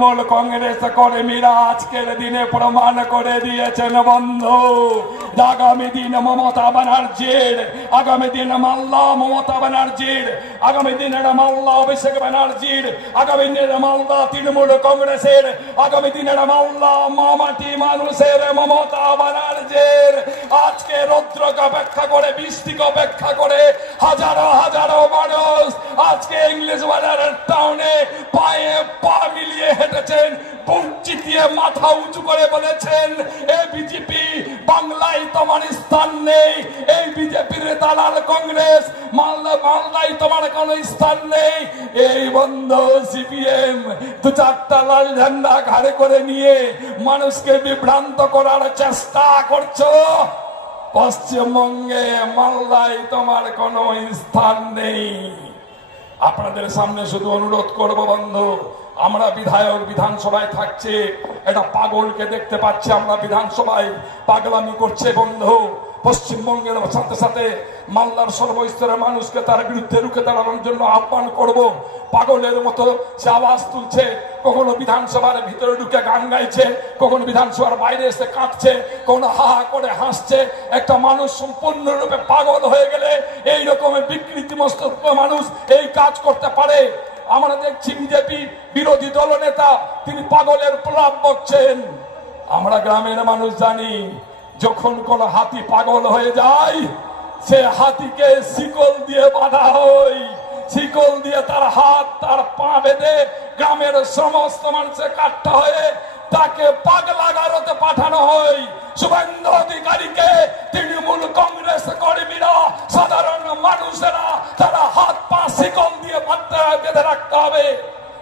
তৃণমূল কংগ্রেস কর্মীরা আজকের দিনে প্রমাণ করে দিয়েছেন বন্ধু, আগামী দিন মমতা ব্যানার্জির, আগামী দিন মাল্লা মমতা ব্যানার্জির, আগামী দিনের মাল্লা অভিষেক ব্যানার্জির, আগামী দিনের মাল্লা তৃণমূল কংগ্রেসের, আগামী দিনের মাল্লা মামাটি মানুষের মমতা ব্যানার্জির। আজকে রৌদ্রকে অপেক্ষা করে, বৃষ্টিকে অপেক্ষা করে হাজারো হাজারো মানুষ আজকে ইংলিশ বাজারের টাউনে পায়ে পা মিলিয়ে হেঁটেছেন, বুক চিতিয়ে মাথা উঁচু করে বলেছেন, এই বিজেপি বাংলায় তোমার স্থান নেই, এই বিজেপির দালাল কংগ্রেস মালদায় তোমার কোনো স্থান নেই। এই বন্ধু সিপিএম দু চারটা লাল ঝান্ডা ঘাড়ে করে নিয়ে মানুষকে বিভ্রান্ত করার চেষ্টা করছো। পশ্চিমবঙ্গে মালদায় তোমার কোনো স্থান নেই। আপনাদের সামনে শুধু অনুরোধ করব বন্ধু, আমরা বিধায়ক বিধানসভায় থাকছে, এটা পাগলকে দেখতে পাচ্ছি আমরা বিধানসভায় পাগলামি করছে বন্ধু। পশ্চিমবঙ্গের সাথে সাথে মালদার সর্বস্তরের মানুষকে তার বিরুদ্ধে রুখে দাঁড়ানোর জন্য আহ্বান করব। পাগলের মতো সে আওয়াজ তুলছে, কখনো বিধানসভার ভিতরে ঢুকে গান গাইছে, কখনো বিধানসভার বাইরে এসে কাঁদছে, কখনো হা হা করে হাসছে। একটা মানুষ সম্পূর্ণরূপে পাগল হয়ে গেলে এই রকমের বিকৃতি মস্তক মানুষ এই কাজ করতে পারে। আমরা দেখছি বিজেপি বিরোধী দলনেতা তিনি পাগলের প্রলাপ বকছেন। আমরা গ্রামের মানুষ জানি, যখন কোন হাতি পাগল হয়ে যায় সে হাতিকে শিকল দিয়ে বাঁধা হয়, শিকল দিয়ে তার হাত তার পা বেঁধে গ্রামের সমস্ত মানুষের কাটতে হয়ে তাকে পাগলাগারতে পাঠানো হয়। শুভেন্দু অধিকারীকে তৃণমূল কংগ্রেস কর্মীরা, সাধারণ মানুষেরা তারা হাত পা শিকল দিয়ে বেঁধে রাখতে হবে।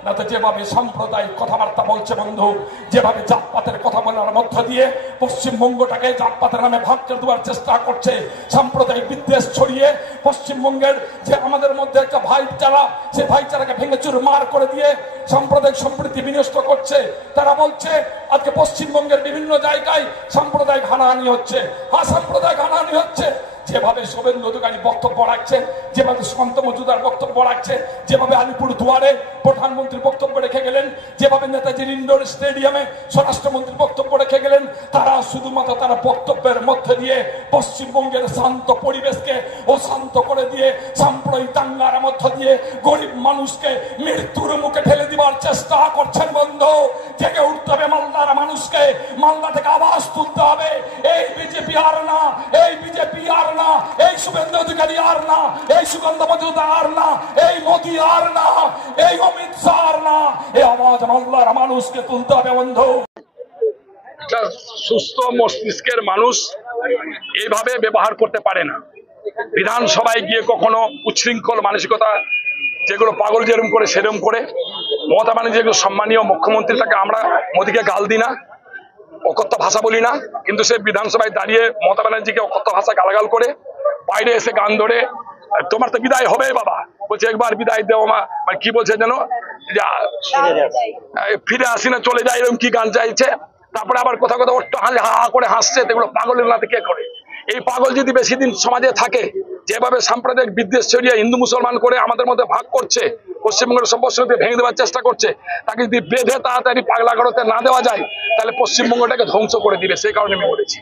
না তো যেভাবে সাম্প্রদায়িক কথাবার্তা বলছে বন্ধু, যেভাবে জাতপাতের কথা বলার মধ্য দিয়ে পশ্চিমবঙ্গটাকে জাতপাতের নামে ভাগ করে দেওয়ার চেষ্টা করছে, সাম্প্রদায়িক বিদ্বেষ ছড়িয়ে পশ্চিমবঙ্গের যে আমাদের মধ্যে একটা ভাইচারা, সেই ভাইচারাকে ভেঙে চুরমার করে দিয়ে সাম্প্রদায়িক সম্প্রীতি বিনষ্ট করছে। তারা বলছে আজকে পশ্চিমবঙ্গের বিভিন্ন জায়গায় সাম্প্রদায়িক হানাহানি হচ্ছে। হ্যাঁ, সাম্প্রদায়িক হানাহানি হচ্ছে। যেভাবে শুভেন্দু অধিকারী বক্তব্য রাখছেন, যেভাবে সুকান্ত মজুমদার বক্তব্য রাখছেন, যেভাবে আলিপুর দুয়ারে প্রধানমন্ত্রী বক্তব্য রেখে গেলেন, যেভাবে নেতাজির ইন্ডোর স্টেডিয়ামে স্বরাষ্ট্রমন্ত্রী বক্তব্য রেখে গেলেন, তারা শুধুমাত্র তারা বক্তব্যের মধ্যে দিয়ে পশ্চিমবঙ্গের শান্ত পরিবেশকে অশান্ত করে দিয়ে সাম্প্রদায়িক দাঙ্গার মধ্য দিয়ে গরিব মানুষকে মৃত্যুর মুখে ঠেলে দেওয়ার চেষ্টা করছেন বন্ধু। জেগে উঠতে হবে মালদার মানুষকে, মালদা থেকে আওয়াজ তুলতে হবে। এই বিজেপি আর না, এই বিজেপি আর না, এই শুভেন্দু অধিকারী আর না, এই সুগন্ধ মজুমদার আর না, এই মোদী আর না, এই অমিত শাহ আর না। এই আওয়াজ মালদার মানুষকে তুলতে হবে বন্ধু। সুস্থ মস্তিষ্কের মানুষ এইভাবে ব্যবহার করতে পারে না। বিধানসভায় গিয়ে কখনো উচ্ছৃঙ্খল মানসিকতা, যেগুলো পাগল যেরকম করে সেরকম করে, মমতা ব্যানার্জি যেগুলো সম্মানীয় মুখ্যমন্ত্রী, তাকে আমরা মোদীকে গাল দিই না, অকথ্য ভাষা বলি না, কিন্তু সে বিধানসভায় দাঁড়িয়ে মমতা ব্যানার্জিকে অকথ্য ভাষা গালাগাল করে, বাইরে এসে গান ধরে তোমার তো বিদায় হবে বাবা, বলছে একবার বিদায় দেও মা, মানে কি বলছে যেন ফিরে আসি না চলে যায়, এরকম কি গান চাইছে। তারপরে আবার কোথাও কোথাও অট্ট হাসি হা করে হাসছে। এগুলো পাগলের নাতে কে করে? এই পাগল যদি বেশি দিন সমাজে থাকে, যেভাবে সাম্প্রদায়িক বিদ্বেষ ছড়িয়ে হিন্দু মুসলমান করে আমাদের মধ্যে ভাগ করছে, পশ্চিমবঙ্গের সভ্যসংস্কৃতি ভেঙে দেওয়ার চেষ্টা করছে, তাকে যদি বেঁধে তাড়াতাড়ি পাগলা করতে না দেওয়া যায়, তাহলে পশ্চিমবঙ্গটাকে ধ্বংস করে দিবে। সেই কারণে আমি বলেছি।